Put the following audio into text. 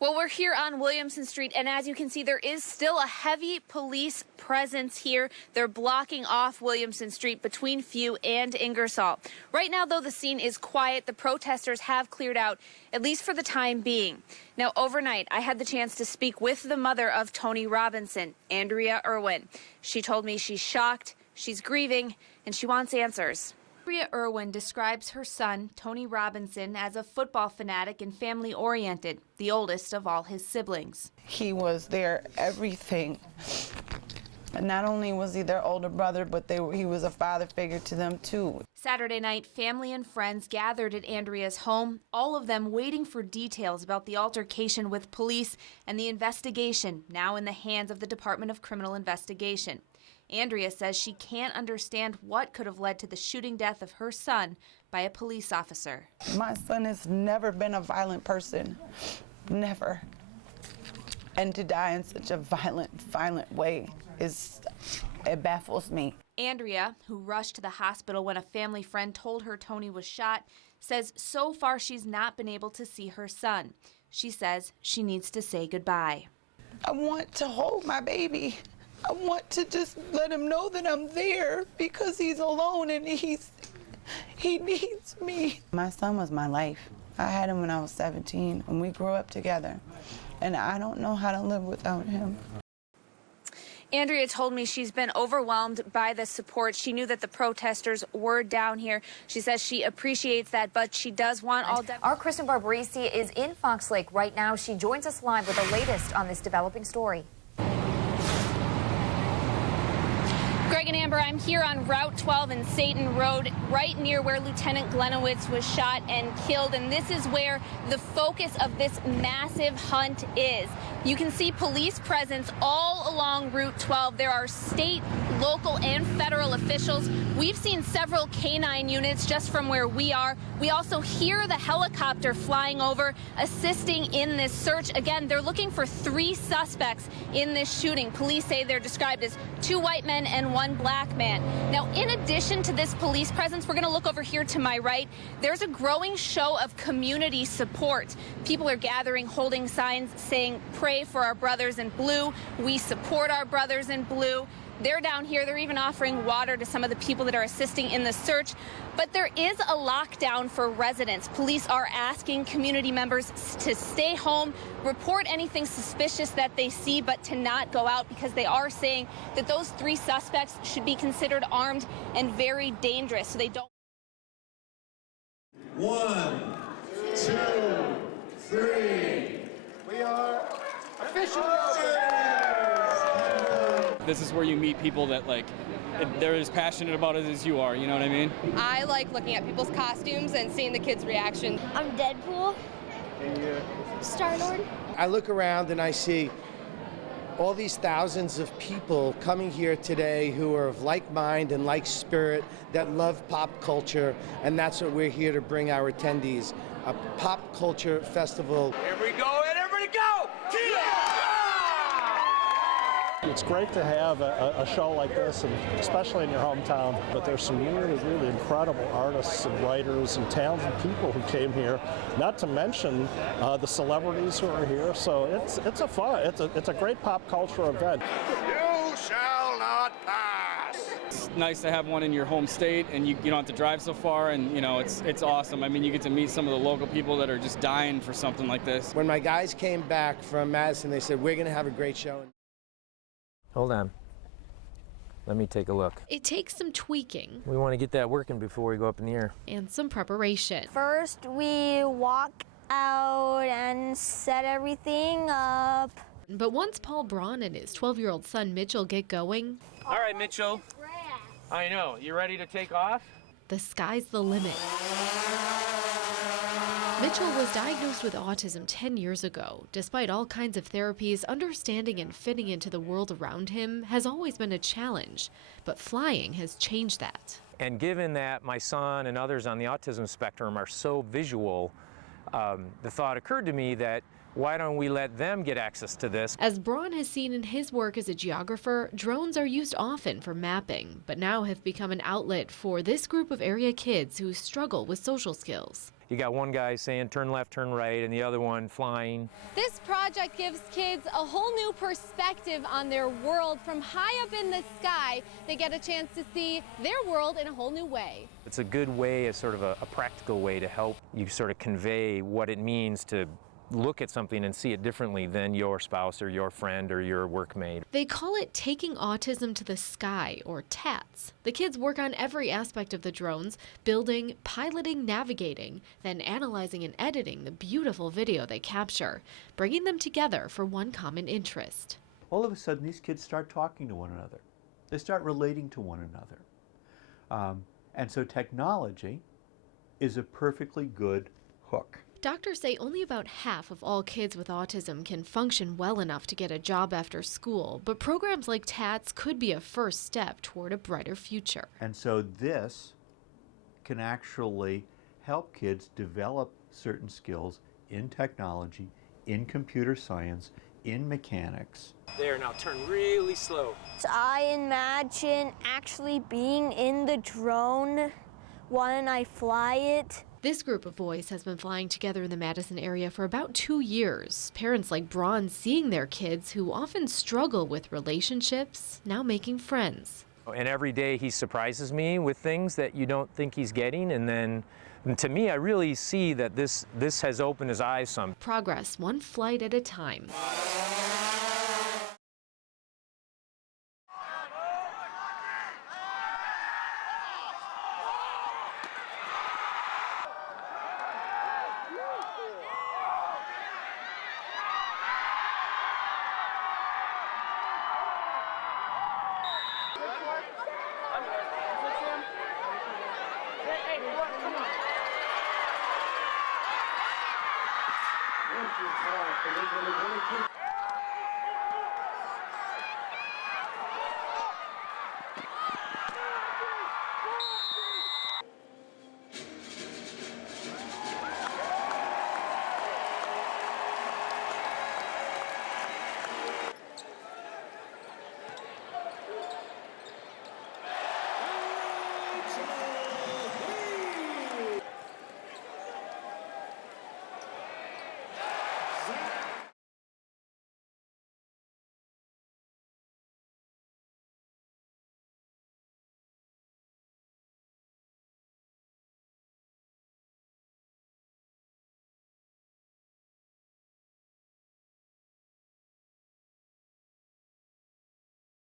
Well, we're here on Williamson Street, and as you can see, there is still a heavy police presence here. They're blocking off Williamson Street between Few and Ingersoll. Right now, though, the scene is quiet. The protesters have cleared out, at least for the time being. Now, overnight, I had the chance to speak with the mother of Tony Robinson, Andrea Irwin. She told me she's shocked, she's grieving, and she wants answers. Andrea Irwin describes her son, Tony Robinson, as a football fanatic and family-oriented, the oldest of all his siblings. He was their everything. And not only was he their older brother, but he was a father figure to them, too. Saturday night, family and friends gathered at Andrea's home, all of them waiting for details about the altercation with police and the investigation, now in the hands of the Department of Criminal Investigation. Andrea says she can't understand what could have led to the shooting death of her son by a police officer. My son has never been a violent person, never. And to die in such a violent way, it baffles me. Andrea, who rushed to the hospital when a family friend told her Tony was shot, says so far she's not been able to see her son. She says she needs to say goodbye. I want to hold my baby. I want to just let him know that I'm there because he's alone and he needs me. My son was my life. I had him when I was 17 and we grew up together. And I don't know how to live without him. Andrea told me she's been overwhelmed by the support. She knew that the protesters were down here. She says she appreciates that, but she does want all... Our Kristen Barbarisi is in Fox Lake right now. She joins us live with the latest on this developing story. Greg and Amber, I'm here on Route 12 and Satan Road, right near where Lieutenant Glenowitz was shot and killed, and this is where the focus of this massive hunt is. You can see police presence all along Route 12. There are state, local, and federal officials. We've seen several canine units just from where we are. We also hear the helicopter flying over, assisting in this search. Again, they're looking for 3 suspects in this shooting. Police say they're described as 2 white men and 1 black man. Now, in addition to this police presence, we're going to look over here to my right. There's a growing show of community support. People are gathering, holding signs saying, "Pray for our brothers in blue. We support our brothers in blue." They're down here. They're even offering water to some of the people that are assisting in the search. But there is a lockdown for residents. Police are asking community members to stay home, report anything suspicious that they see, but to not go out, because they are saying that those 3 suspects should be considered armed and very dangerous, so they don't. 1, 2, 3. We are officially This is where you meet people that they're as passionate about it as you are, you know what I mean? I like looking at people's costumes and seeing the kids' reaction. I'm Deadpool. Star-Lord. I look around and I see all these thousands of people coming here today who are of like mind and like spirit, that love pop culture, and that's what we're here to bring our attendees. A pop culture festival. Here we go, and everybody go! It's great to have a show like this, and especially in your hometown. But there's some really incredible artists and writers and talented people who came here. Not to mention the celebrities who are here. So it's a great pop culture event. You shall not pass. It's nice to have one in your home state, and you don't have to drive so far, and it's awesome. I mean, you get to meet some of the local people that are just dying for something like this. When my guys came back from Madison, they said, we're going to have a great show. Hold on. Let me take a look. It takes some tweaking. We want to get that working before we go up in the air. And some preparation. First, we walk out and set everything up. But once Paul Braun and his 12-year-old son Mitchell get going... All right, Mitchell. I know. You ready to take off? The sky's the limit. Mitchell was diagnosed with autism 10 years ago. Despite all kinds of therapies, understanding and fitting into the world around him has always been a challenge. But flying has changed that. And given that my son and others on the autism spectrum are so visual, the thought occurred to me that why don't we let them get access to this? As Braun has seen in his work as a geographer, drones are used often for mapping, but now have become an outlet for this group of area kids who struggle with social skills. You got one guy saying turn left, turn right, and the other one flying. This project gives kids a whole new perspective on their world. From high up in the sky, they get a chance to see their world in a whole new way. It's a good way, a sort of a practical way to help you sort of convey what it means to look at something and see it differently than your spouse or your friend or your workmate. They call it Taking Autism to the Sky, or TATS. The kids work on every aspect of the drones, building, piloting, navigating, then analyzing and editing the beautiful video they capture, bringing them together for one common interest. All of a sudden, these kids start talking to one another. They start relating to one another. And so technology is a perfectly good hook. Doctors say only about half of all kids with autism can function well enough to get a job after school, but programs like TATS could be a first step toward a brighter future. And so this can actually help kids develop certain skills in technology, in computer science, in mechanics. There, now turn really slow. I imagine actually being in the drone when I fly it. This group of boys has been flying together in the Madison area for about 2 years. Parents like Braun seeing their kids, who often struggle with relationships, now making friends. And every day he surprises me with things that you don't think he's getting, and then to me I really see that this has opened his eyes some. Progress one flight at a time.